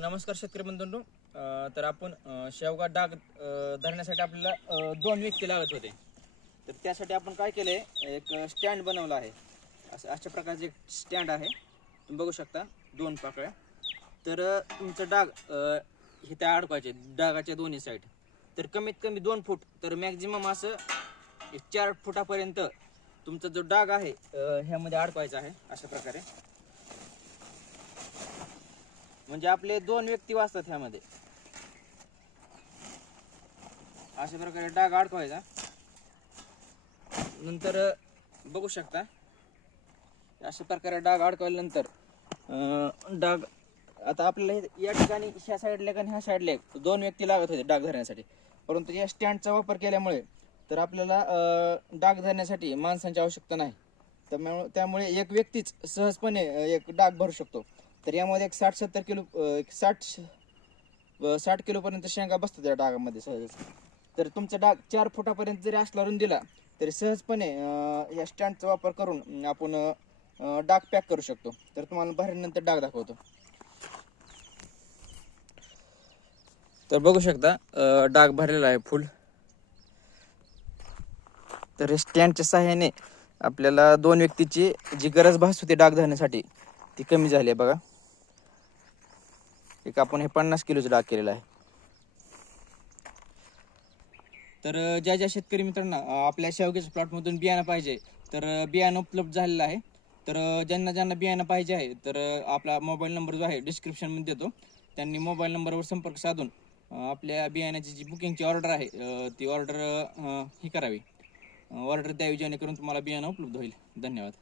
नमस्कार शेतकरी बंधूंनो. तर आपण शेवगा डाग धरण्यासाठी आपल्याला 2 व्यक्ती लागत होते. तर त्यासाठी आपण काय केलंय, एक स्टँड बनवला आहे. अशा प्रकारचे एक स्टँड आहे, तुम्ही बघू शकता 2 पाकळ्या. तर तुमचं डाग हे त्या अडकवायचे डागाच्या दोन्ही साईड. तर कमीत कमी 2 फूट तर मॅक्झिमम असं 4 फुटापर्यंत तुमचा जो डाग आहे ह्यामध्ये अडकवायचा आहे. अशा प्रकारे म्हणजे आपले 2 व्यक्ती वाचतात ह्यामध्ये. अशा प्रकारे डाग अडकवायचा. नंतर बघू शकता अशा प्रकारे डाग अडकवल्यानंतर डाग आता आपल्याला या ठिकाणी ह्या साईडला आणि ह्या साईडला 2 व्यक्ती लागत होते डाग धरण्यासाठी, परंतु या स्टँडचा वापर केल्यामुळे तर आपल्याला डाग धरण्यासाठी माणसांची आवश्यकता नाही. तर त्यामुळे एक व्यक्तीच सहजपणे एक डाग भरू शकतो. तर यामध्ये एक 60-70 किलो 60 किलोपर्यंत शेंगा बसतात या डागामध्ये सहज. तर तुमचा डाग 4 फुटापर्यंत जरी असला रुंदीला तरी सहजपणे या स्टँडचा वापर करून आपण डाग पॅक करू शकतो. तर तुम्हाला भरल्यानंतर डाग दाखवतो. तर बघू शकता डाग भरलेला आहे फुल. तर स्टँडच्या सहाय्याने आपल्याला 2 व्यक्तीची जी गरज भासते होती डाग धरण्यासाठी ती कमी झाली आहे. बघा, एक आपण हे 50 किलोचं डाग केलेलं आहे. तर ज्या शेतकरी मित्रांना आपल्या शेवग्याच्या प्लॉटमधून बियाणं पाहिजे तर बियाणं उपलब्ध झालेलं आहे. तर ज्यांना बियाणं पाहिजे आहे तर आपला मोबाईल नंबर जो आहे डिस्क्रिप्शनमध्ये देतो. त्यांनी मोबाईल नंबरवर संपर्क साधून आपल्या बियाण्याची जी बुकिंगची ऑर्डर आहे ती ऑर्डर ही करावी, ऑर्डर द्यावी, जेणेकरून तुम्हाला बियाणं उपलब्ध होईल. धन्यवाद.